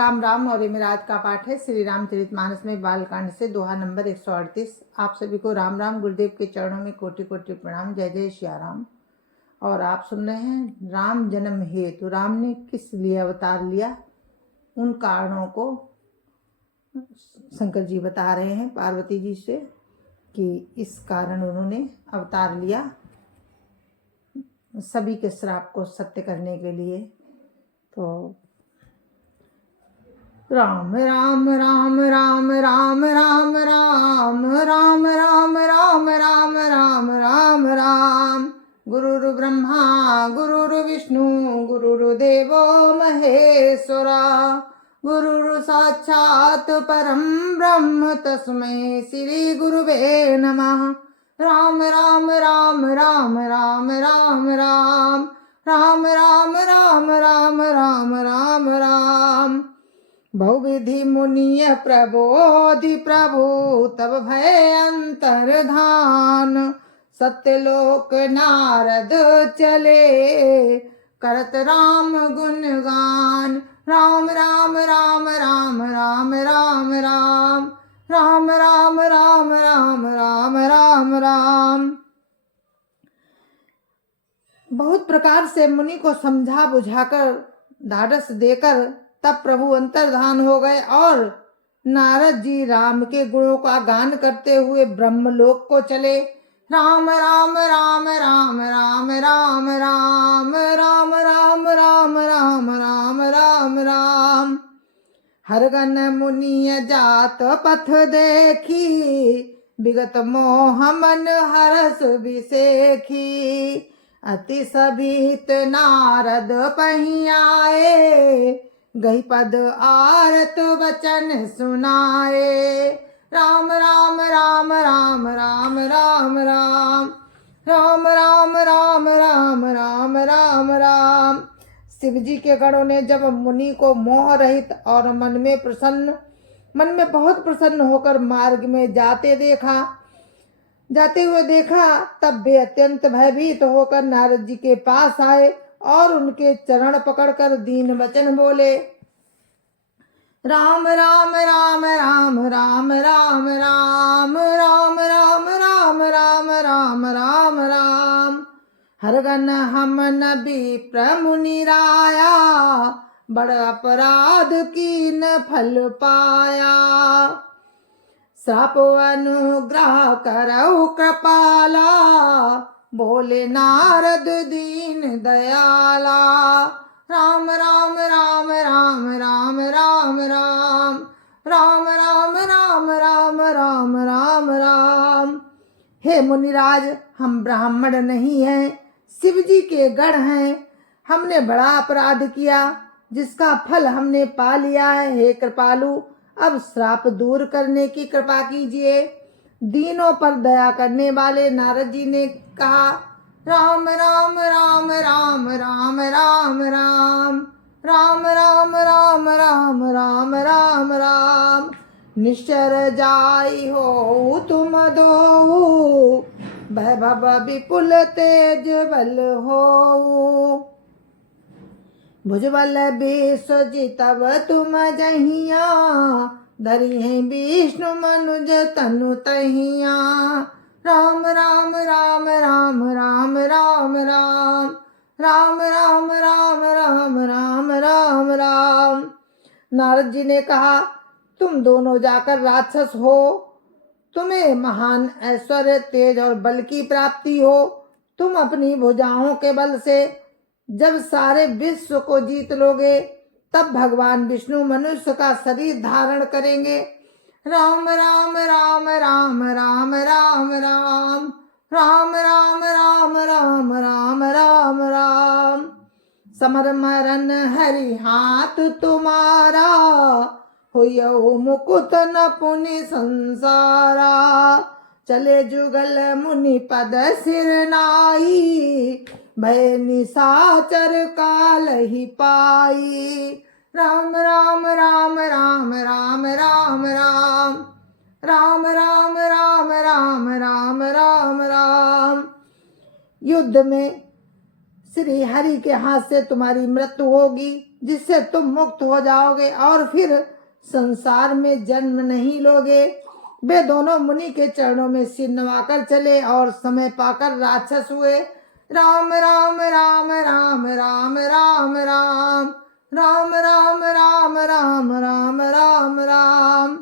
राम राम। और ये मेरा आज का पाठ है श्री रामचरितमानस में बालकांड से दोहा नंबर 138। आप सभी को राम राम। गुरुदेव के चरणों में कोटि कोटि प्रणाम। जय जय सिया राम। और आप सुन रहे हैं राम जन्म हेतु राम ने किस लिए अवतार लिया, उन कारणों को शंकर जी बता रहे हैं पार्वती जी से कि इस कारण उन्होंने अवतार लिया सभी के श्राप को सत्य करने के लिए। तो राम राम राम राम राम राम राम राम राम राम राम राम राम राम। गुरुर् ब्रह्मा गुरुर्विष्णु गुरुर्देवो महेश्वरा, गुरुर् साक्षात् परम ब्रह्म तस्मै श्री गुरुवे नमः। राम राम राम राम राम राम राम राम राम राम राम राम राम राम। बहुविधि मुनिय प्रबोधि प्रभु तब भय अंतर्धान, सत्यलोक नारद चले करत राम गुणगान। राम राम राम राम राम राम राम राम राम राम राम राम राम राम। बहुत प्रकार से मुनि को समझा बुझाकर ढाढ़स देकर तब प्रभु अंतर्धान हो गए और नारद जी राम के गुणों का गान करते हुए ब्रह्मलोक को चले। राम राम राम राम राम राम राम राम राम राम राम राम राम राम। हरगन मुनि जात पथ देखी, विगत मोह मन हरस विसेखी। अति सभीत नारद पही आए, गही पद आरत वचन सुनाए। राम राम राम राम राम राम राम राम राम राम राम राम राम राम। शिव जी के गणों ने जब मुनि को मोह रहित और मन में बहुत प्रसन्न होकर मार्ग में जाते हुए देखा, तब वे अत्यंत भयभीत होकर नारद जी के पास आए और उनके चरण पकड़कर दीन वचन बोले। राम राम राम राम राम राम राम राम राम राम राम राम राम राम। हरगन हम नबी प्रमुनि राया, बड़ अपराध कीन फल पाया। श्राप अनुग्रह करौ कृपाला, बोले नारद दीन दयाला। राम राम राम राम राम राम राम राम राम राम राम राम राम राम। हे मुनिराज, हम ब्राह्मण नहीं हैं, शिव जी के गण हैं। हमने बड़ा अपराध किया जिसका फल हमने पा लिया है। हे कृपालु, अब श्राप दूर करने की कृपा कीजिए। दीनों पर दया करने वाले नारद जी ने कहा, राम राम राम राम राम राम राम राम राम राम राम राम राम राम। निश्चर जाई हो तुम दो, वैभव विपुल तेज बल हो। भुजबल विश्व तब तुम जहिया, धरी है विष्णु मनुज तनु तहिया। राम राम राम राम राम राम राम राम राम राम राम राम राम राम। नारद जी ने कहा, तुम दोनों जाकर राक्षस हो, तुम्हें महान ऐश्वर्य तेज और बल की प्राप्ति हो। तुम अपनी भुजाओं के बल से जब सारे विश्व को जीत लोगे, तब भगवान विष्णु मनुष्य का शरीर धारण करेंगे। राम राम राम राम राम राम राम राम राम राम राम राम राम राम। समर मरन हरि हाथ तुम्हारा, होयौ मुकुट न पुनि संसारा। चले जुगल मुनि पद सिर नाई, भय निशाचर काल ही पाई। राम राम राम राम राम राम राम राम राम राम राम राम राम राम। युद्ध में श्री हरि के हाथ से तुम्हारी मृत्यु होगी। जिससे तुम मुक्त हो जाओगे और फिर संसार में जन्म नहीं लोगे। वे दोनों मुनि के चरणों में सिर नवाकर चले और समय पाकर राक्षस हुए। राम राम राम राम राम राम राम राम राम राम राम राम राम राम।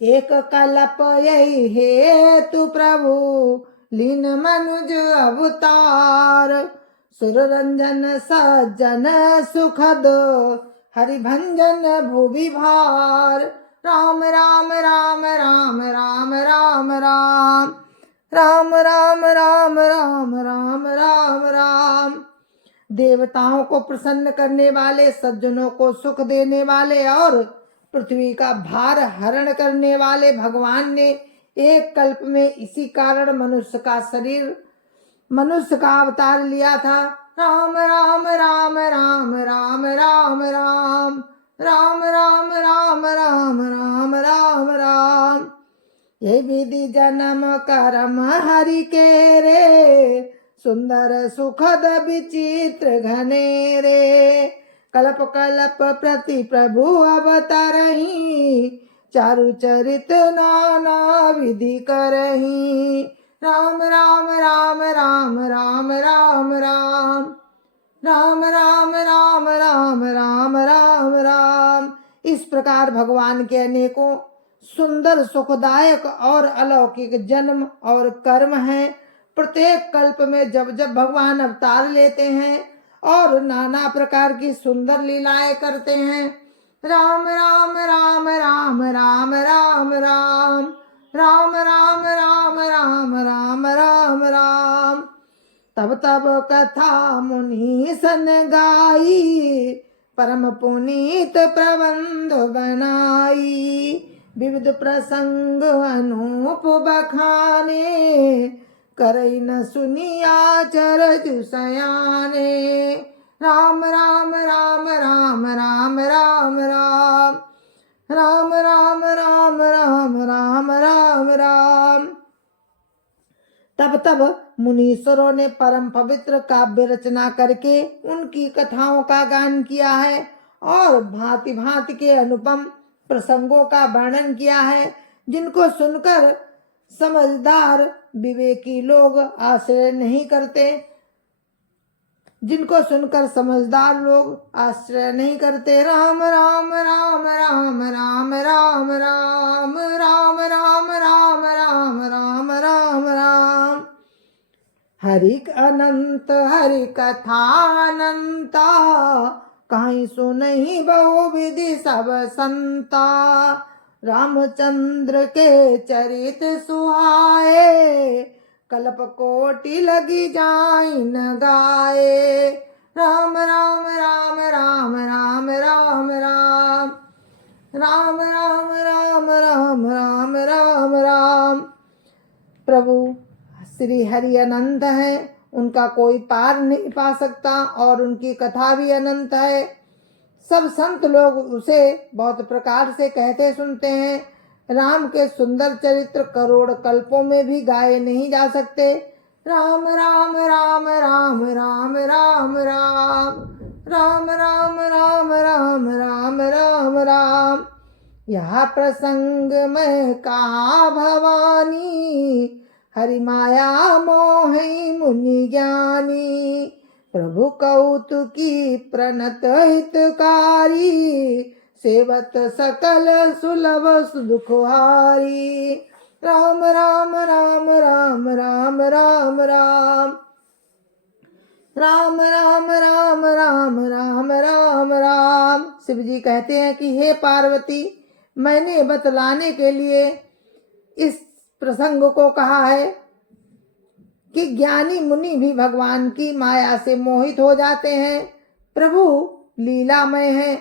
एक कल्प यही हेतु प्रभु लीन मनुज अवतार। सुर रंजन सज्जन सुखद हरिभंजन भुवि भार। राम राम राम राम राम राम राम राम राम राम राम राम राम राम। देवताओं को प्रसन्न करने वाले, सज्जनों को सुख देने वाले और पृथ्वी का भार हरण करने वाले भगवान ने एक कल्प में इसी कारण मनुष्य का अवतार लिया था। राम राम राम राम राम राम राम राम राम राम राम राम राम राम। ये विधि जन्म कर्म हरि के रे, सुंदर सुखद विचित्र घने रे। कल्प कल्प प्रति प्रभु अवतरहि, चारु चरित नाना विधि करहि। राम राम राम राम राम राम राम राम राम राम राम राम राम राम। इस प्रकार भगवान के अनेकों सुंदर सुखदायक और अलौकिक जन्म और कर्म हैं। प्रत्येक कल्प में जब जब भगवान अवतार लेते हैं और नाना प्रकार की सुंदर लीलाएं करते हैं। राम राम राम राम राम राम राम राम राम राम राम राम राम राम। तब तब कथा मुनि सन गाई, परम पुनीत प्रबंध बनाई। विविध प्रसंग अनूप बखाने, करई न सुनिया चरज सयाने। राम राम राम राम राम राम राम राम राम राम राम राम राम राम। तब मुनीश्वरों ने परम पवित्र काव्य रचना करके उनकी कथाओं का गान किया है और भांति भांति के अनुपम प्रसंगों का वर्णन किया है, जिनको सुनकर समझदार विवेकी लोग आश्चर्य नहीं करते। राम राम राम राम राम राम राम राम राम राम राम राम राम राम। हरि अनंत हरि कथा अनंता, कहीं सुनहि बहु विधि सब संता। रामचंद्र के चरित सुहाए, कल्प कोटि लगी जाइन गाए। राम राम राम राम राम राम राम राम राम राम राम राम राम राम। प्रभु श्री हरि अनंत है, उनका कोई पार नहीं पा सकता और उनकी कथा भी अनंत है। सब संत लोग उसे बहुत प्रकार से कहते सुनते हैं। राम के सुंदर चरित्र करोड़ कल्पों में भी गाए नहीं जा सकते। राम राम राम राम राम राम राम राम राम राम राम राम राम राम। यह प्रसंग में कहा भवानी, हरि माया मोहि मुनि ज्ञानी। प्रभु कौतुकी प्रणत हितकारी, सेवत सकल सुलभ सुखहारी। राम राम राम राम राम राम राम राम राम राम राम राम राम राम। शिव जी कहते हैं कि हे पार्वती, मैंने बतलाने के लिए इस प्रसंग को कहा है कि ज्ञानी मुनि भी भगवान की माया से मोहित हो जाते हैं। प्रभु लीलामय हैं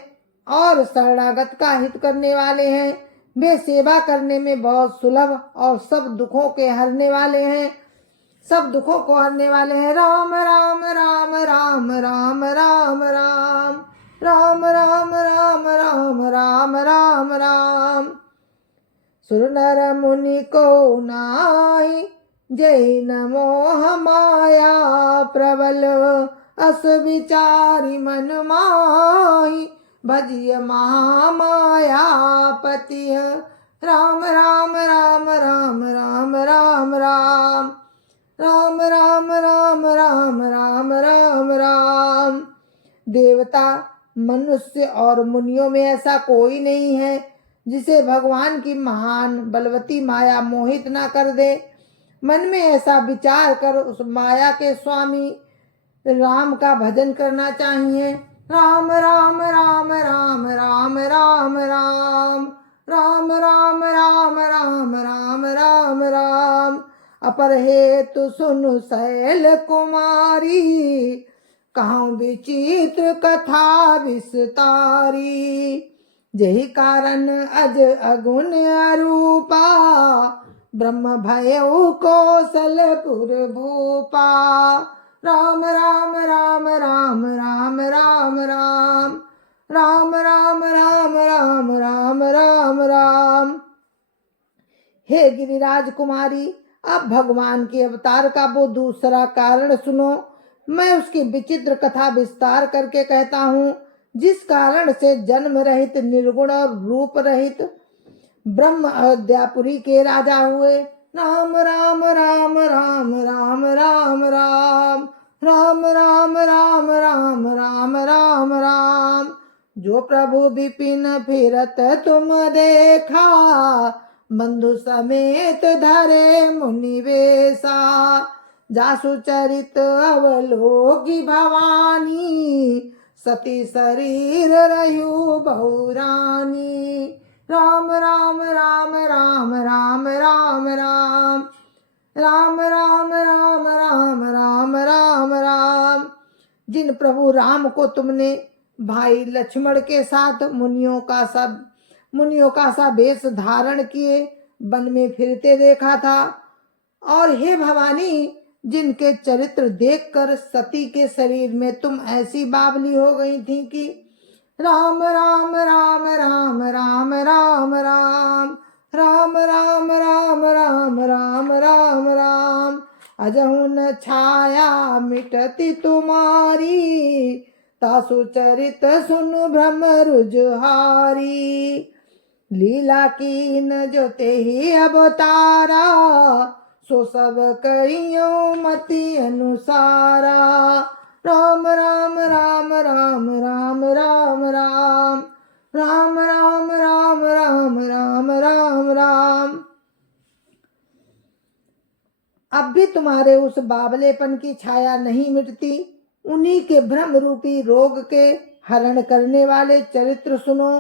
और शरणागत का हित करने वाले हैं। वे सेवा करने में बहुत सुलभ और सब दुखों को हरने वाले हैं। राम राम राम राम राम राम राम राम राम राम राम राम राम राम। सुर नर मुनि को नाहि, जय न मोह माया प्रबल। अस विचारी मन माही, भजिय महामायापति। राम राम राम राम राम राम राम राम राम राम राम राम राम राम। देवता, मनुष्य और मुनियों में ऐसा कोई नहीं है जिसे भगवान की महान बलवती माया मोहित ना कर दे। मन में ऐसा विचार कर उस माया के स्वामी राम का भजन करना चाहिए। राम राम राम राम राम राम राम राम राम राम राम राम राम राम। अपर हेतु सुनु शैल कुमारी, कहूँ विचित्र कथा विस्तारी। जही कारण अज अगुण अरूपा, ब्रह्म भयउ कौशलपुर भूपा। राम राम राम राम राम राम राम राम राम राम राम राम राम राम। हे गिरिराज कुमारी, अब भगवान के अवतार का वो दूसरा कारण सुनो। मैं उसकी विचित्र कथा विस्तार करके कहता हूँ, जिस कारण से जन्म रहित, निर्गुण और रूप रहित ब्रह्म अयोध्यापुरी के राजा हुए। राम राम राम राम राम राम राम राम राम राम राम राम राम राम। जो प्रभु विपिन फिरत तुम देखा, बंधु समेत धरे मुनि वेसा। जासु चरित अवलोकी भवानी, सती शरीर रहु बहुरानी। राम राम राम राम राम राम राम राम राम राम राम राम राम राम। जिन प्रभु राम को तुमने भाई लक्ष्मण के साथ मुनियों का सा वेश धारण किए वन में फिरते देखा था, और हे भवानी, जिनके चरित्र देखकर सती के शरीर में तुम ऐसी बावली हो गई थी कि राम राम राम राम राम राम राम राम राम राम राम राम राम राम। अजहु न छाया मिटती तुम्हारी, तासु चरित सुनु भ्रम रुजहारी। लीला की न जो ते ही अवतारा, सो सब करियो मति अनुसारा। राम राम राम राम राम राम राम राम राम राम राम राम राम राम। अब भी तुम्हारे उस बावलेपन की छाया नहीं मिटती। उन्हीं के भ्रम रूपी रोग के हरण करने वाले चरित्र सुनो।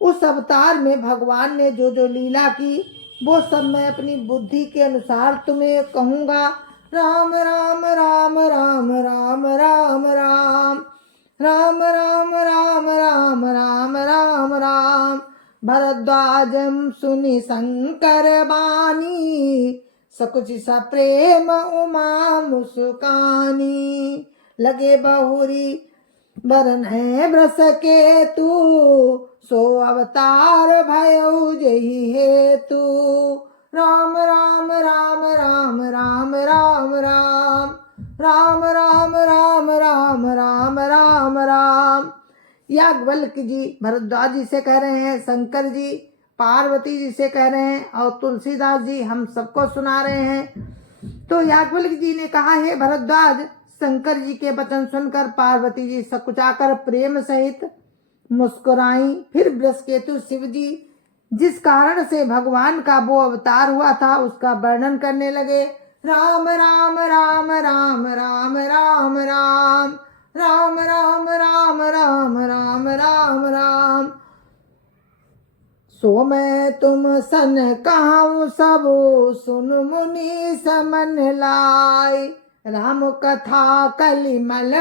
उस अवतार में भगवान ने जो जो लीला की, वो सब मैं अपनी बुद्धि के अनुसार तुम्हें कहूँगा। राम राम राम राम राम राम राम राम राम राम राम राम राम राम। भरद्वाजम सुनि शंकर बानी, सकुच सा प्रेम उमा मुस्कानी। लगे बहुरी बरन है ब्रस के तू, सो अवतार भयो जही हेतु। राम राम राम राम राम राम राम राम राम राम राम राम राम राम। याज्ञवल्क्य जी भरद्वाज जी से कह रहे हैं, शंकर जी पार्वती जी से कह रहे हैं, और तुलसीदास जी हम सबको सुना रहे हैं। तो याज्ञवल्क्य जी ने कहा, हे भरद्वाज, शंकर जी के वचन सुनकर पार्वती जी सकुचाकर प्रेम सहित मुस्कुराई। फिर बृहस्पति शिव जी जिस कारण से भगवान का वो अवतार हुआ था उसका वर्णन करने लगे। राम राम राम राम राम राम राम राम राम राम राम राम राम राम। सो मैं तुम सन कहूँ सब सुन मुनि समन लाई। राम कथा कलिमल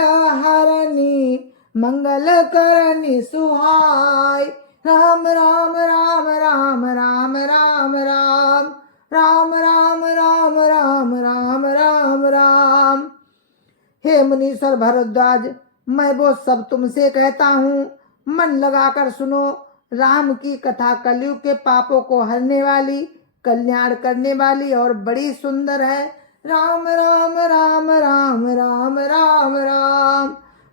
हरनी मंगल करनी सुहाय। राम राम राम राम राम राम राम राम राम राम राम राम राम राम। हे मुनीश्वर भरद्वाज, मैं वो सब तुमसे कहता हूँ, मन लगाकर सुनो। राम की कथा कलयुग के पापों को हरने वाली, कल्याण करने वाली और बड़ी सुंदर है। राम राम राम राम राम राम राम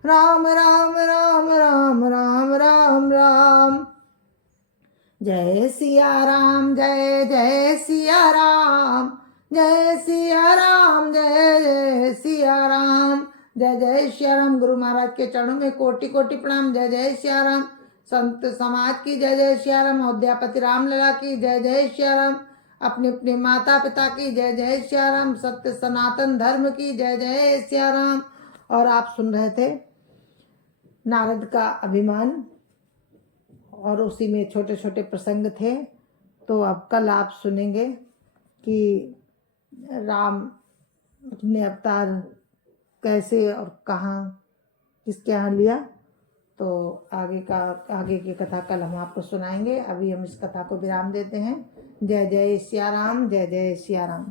राम राम राम राम राम राम राम। जय सिया राम जय जय सिया राम, जय सिया राम जय जय सिया राम। जय जय सिया राम। गुरु महाराज के चरणों में कोटि कोटि प्रणाम। जय जय सिया राम। संत समाज की जय जय सिया राम। अयोध्यापति रामलला की जय जय सिया राम। अपने अपने माता पिता की जय जय सिया राम। सत्य सनातन धर्म की जय जय सिया राम। और आप सुन रहे थे नारद का अभिमान, और उसी में छोटे छोटे प्रसंग थे। तो अब कल आप सुनेंगे कि राम अपने अवतार कैसे और कहाँ किसके यहाँ लिया। तो आगे की कथा कल हम आपको सुनाएंगे। अभी हम इस कथा को विराम देते हैं। जय जय सिया राम, जय जय सिया राम।